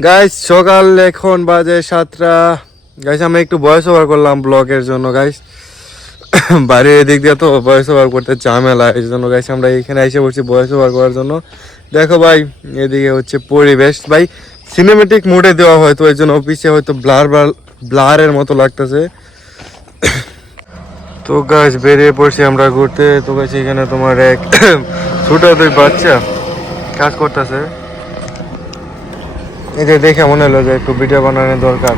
Guys সকাল এখন বাজে 7টা। গাইস আমি একটু ভয়েস ওভার করলাম ব্লগের জন্য গাইস। বাইরের এদিক দিয়ে তো ভয়েস ওভার করতে ঝামেলা, এই জন্য গাইস আমরা এখানে এসে পড়ছি ভয়েস ওভার করার জন্য। দেখো ভাই এদিকে হচ্ছে পরিবেশ ভাই, সিনেমেটিক মোডে দেওয়া হয়তো এই জন্য অফিসে হয়তো ব্লারের মতো লাগতেছে। তো গাইস বেরিয়ে পড়ছি আমরা ঘুরতে। তো গাইস এখানে তোমার এক ছোট দুই বাচ্চা কাজ করতেছে, এই যে দেখে মনে হলো যে একটু ভিডিও বানানোর দরকার।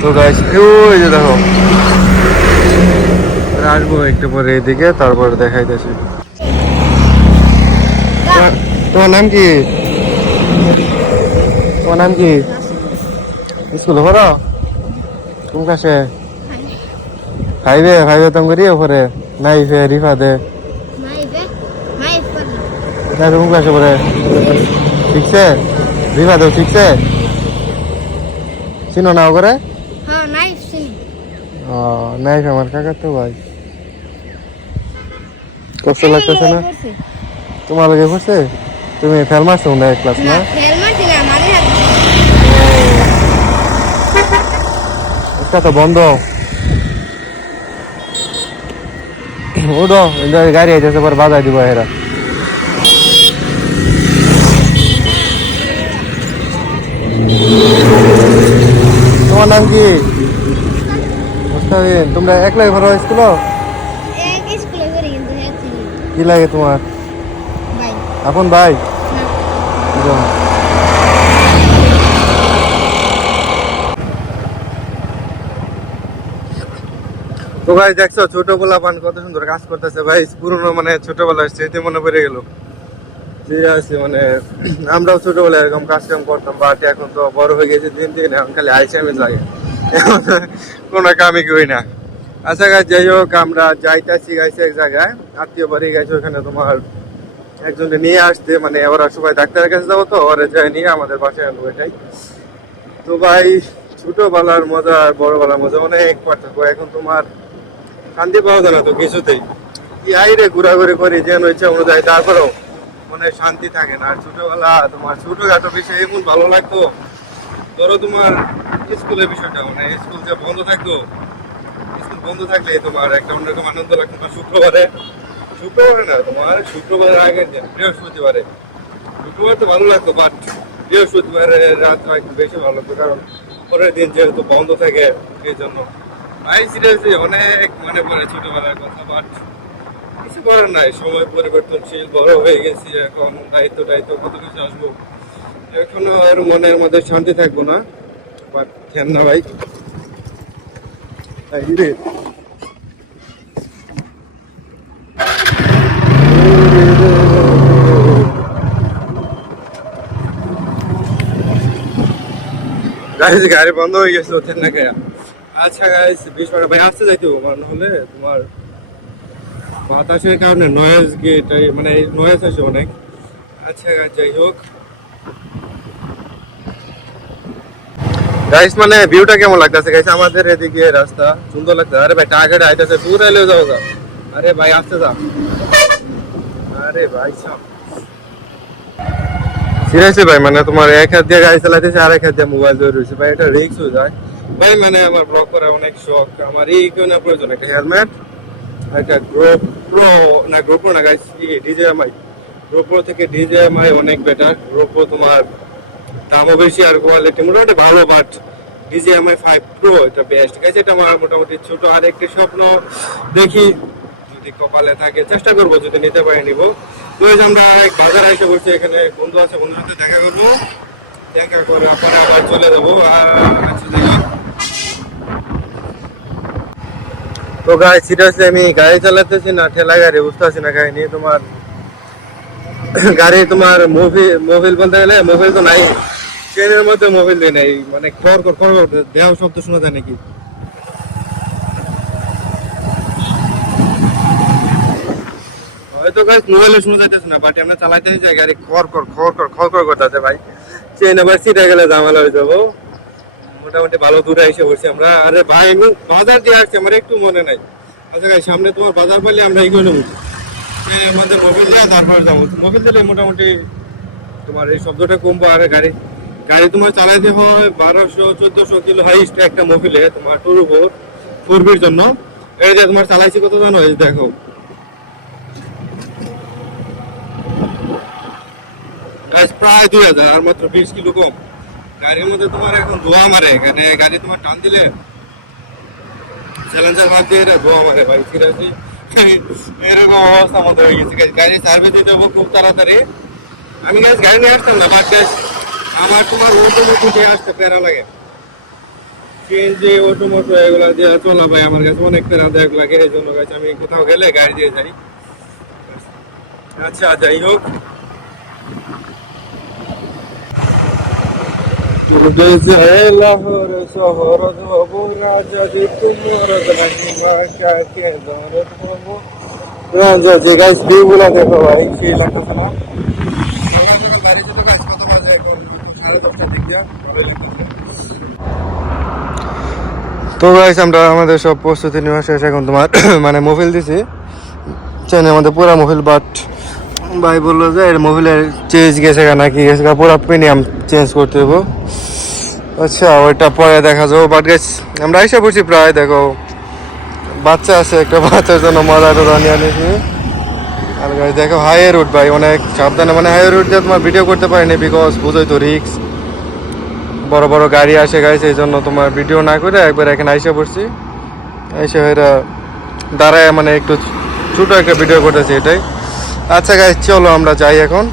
তো গাইস ওই যে দেখো আসবো একটু পরে এইদিকে, তারপরে দেখাইতেছি। তোমার নাম কি? তোমার নাম কি? স্কুলে পড়ো? কোন ক্লাসে? ফাইভে তুমি করি ওপরে নাই ফে রিফা দে কোন ক্লাসে পড়ে? শিখছে রিফা দেও শিখছে? চিনো না করে? ও নাইফ আমার কাকা তো ভাই। কষ্ট লাগতেছে না তোমার লাগে? পড়ছে তুমি ফেল মারছো না এক ক্লাস না? একটা তো বন্ধ উঠো, গাড়ি আইতেছে পর বাজাই দিব এরা। তোমার নাম কি? মুস্তাফিন। তোমরা একলাই ঘর স্কুল? কি লাগে তোমার? আপন ভাই? তো ভাই দেখছো ছোটবেলা পান কত সুন্দর কাজ করতেছে ভাই, পুরনো মানে ছোটবেলার স্মৃতি মনে পড়ে গেল। মানে আমরাও ছোটবেলায় এরকম কাজ কাম করতাম, বাট এখন তো বড় হয়ে গেছে দিন দিন, এখন খালি আইসামি লাগে, এখন কোনো কামই করি না। আচ্ছা গাছ যাই হোক, আমরা যাইতেছি গাইছে এক জায়গায় আত্মীয় বাড়ি গেছে, ওখানে তোমার একজনকে নিয়ে আসতে, মানে ওরা সবাই ডাক্তারের কাছে যাবো, তো ওরা যায় নিয়ে আমাদের বাসায় আনবো এটাই। তো ভাই ছোটবেলার মজা আর বড়বেলার মজা অনেক পার্থক্য। এখন তোমার শান্তি পাওয়া যায় না তো কিছুতেই, কি আইরে ঘোরাঘুরি করি যেন ইচ্ছা অনুযায়ী, তারপরেও মানে শান্তি থাকে না। আর ছোটবেলা তোমার ছোটখাটো বিষয় এমন ভালো লাগতো। ধরো তোমার স্কুলের বিষয়টা, মানে স্কুল যে বন্ধ থাকতো, স্কুল বন্ধ থাকলে তোমার একটা অন্যরকম আনন্দ লাগতো। না শুক্রবারে না তোমার শুক্রবারের আগের দিন বৃহস্পতিবারে, শুক্রবার তো ভালো লাগতো, বাট বৃহস্পতিবারের রাত একটু বেশি ভালো লাগতো, কারণ পরের দিন যেহেতু বন্ধ থাকে এই জন্য। ভাই সিরিয়াসলি অনেক মনে পড়ে ছোটবেলার কথা, বাট কিছু করার নাই, সময় পরিবর্তনশীল, বড় হয়ে গেছি, এখন দায়িত্ব কত কিছু আসবো, এখনো আর মনের মধ্যে শান্তি থাকবো না, বাট ধ্যান না ভাই। রে গাড়ি বন্ধ হয়ে গেছে ওদের না গায়া। আচ্ছা গাইস 20 মিনিট ভাই আসতে যাইতে হবে, নাহলে তোমার বাতাসের কারণে নয়েজ গেট, মানে নয়েজ আসে অনেক। আচ্ছা যাই হোক গাইস, মানে ভিউটা কেমন লাগতেছে গাইস? আমাদের এদিকে রাস্তা সুন্দর লাগছে। আরে ভাই টার্গেট আইতেছে, দূর এলে যাও। আরে ভাই আসতে যা। আরে ভাই সিরিয়াসলি ভাই, মানে তোমার এক হাত দিয়ে গাড়ি চালাতেছে আর এক হাত দিয়ে মোবাইল ধরে রয়েছে ভাই, এটা রিস্ক হয়ে যায় ভাই। মানে আমার ব্লগ করা অনেক শখ, আমার এই কেউ না প্রয়োজন একটা হেলমেট, একটা গোপ্রো না, গোপ্রো না গাইস, ডিজেএমআই। গোপ্রো থেকে ডিজেএমআই অনেক বেটার। গোপ্রো তোমার দামও বেশি আর কোয়ালিটি মোটামুটি ভালো, বাট ডিজেএমআই 5 প্রো এটা বেস্ট গাইস। এটা আমার মোটামুটি ছোট আর একটি স্বপ্ন, দেখি যদি কপালে থাকে চেষ্টা করবো, যদি নিতে পারি নিবো। তো আমরা এক বাজারে এসে বসছি, এখানে বন্ধু আছে, বন্ধুর সাথে দেখা করবো, দেখা করে পরে আবার চলে যাবো। তো গাড়ি সিরিয়াসলি আমি গাড়ি চালাতেছি না, ঠেলা গাড়ি, বুঝতে পারছি না কাহিনী। তোমার গাড়ি তোমার মোবিল বলতে গেলে মোবিল তো নাই, ট্রেনের মধ্যে মোবিল দিয়ে নাই, মানে খড় দেহ শব্দ শোনা যায় নাকি? হয়তো গাইস মোবাইলে শোনা যাইতেছে না, বাট আমরা চালাইতেছি যে গাড়ি খড় করতেছে ভাই। ট্রেন আবার সিটে গেলে ঝামেলা হয়ে যাবো। মোটামুটি ভালো দূরে এসে বসছি আমরা। আরে ভাই আমি বাজার দিয়ে আসছি, আমার একটু মনে নাই। আচ্ছা গাইস সামনে তোমার বাজার পেলে আমরা এই করে নেবো, ট্রেনের মধ্যে মোবিল দেওয়া, তারপর যাবো। মোবিল দিলে মোটামুটি তোমার এই শব্দটা কমবো আর গাড়ি গাড়ি তোমার চালাইতে হয় 1200-1400 কিলো হাইস্ট একটা মোবিলে তোমার টুর ফোরবির জন্য। এই যে তোমার চালাইছি কত জানো, এই যে দেখো guys, প্রায় 2000 আর মাত্র 20 কিলো কম। গাড়ির মধ্যে তোমার এখন ধোয়া মারে, এখানে গাড়ি তোমার টান দিলে চ্যালেঞ্জার ভাব দিয়ে ধোয়া মারে ভাই, সিরিয়াসলি এরকম অবস্থা মতো হয়ে গেছে। গাড়ি সার্ভিস দিতে হবে খুব তাড়াতাড়ি। আমি গাছ গাড়ি নিয়ে আসতাম না, বাট আমার তোমার অটোমোটো দিয়ে আসতে প্যারা লাগে। সিএনজি অটোমোটো এগুলা দিয়ে চলা ভাই আমার কাছে অনেক প্যারাদায়ক লাগে। এই জন্য গাছ আমি কোথাও গেলে গাড়ি দিয়ে যাই। আচ্ছা যাই হোক, লাহোর শহর হবো রাজা জি, তোমার মহিমাকে দরদ হবো রাজা জি। গাইস ভিউ গুলা দেখো ভাই, সেই লাগতেছে না? গাড়ি চলে গাছ কত বাজে, এখন 10:30টার দিক দিয়ে ভালোই লাগতেছে। তো গাইস আমরা আমাদের সব প্রস্তুতি নেওয়া শেষ। এখন তোমার মানে মোবিল দিছি চেনে আমাদের পুরা মোবিল, বাট ভাই বললো যে এর মোবিলের চেঞ্জ গেছে নাকি গেছে পুরা প্রিমিয়াম চেঞ্জ করতে দেবো। আচ্ছা ওইটা পরে দেখা যাবো। বাট গাইস আমরা এসে পড়ছি প্রায়, দেখো বাচ্চা আছে, একটা বাচ্চার জন্য মজা টজা নিয়ে নিয়েছি। আর গাইস দেখো হাইওয়ে রুট ভাই, অনেক সাবধানে, মানে হাইওয়ে রুট দিয়ে তোমার ভিডিও করতে পারিনি, বিকজ বুঝোই তো রিক্স, বড় বড় গাড়ি আসে গাইস, এই জন্য তোমার ভিডিও না করে একবার এখানে আইসা পড়ছি। এসে এরা দাঁড়ায় মানে একটু ছোটো একটা ভিডিও করতেছি এটাই। আচ্ছা গাইস চলো আমরা যাই এখন।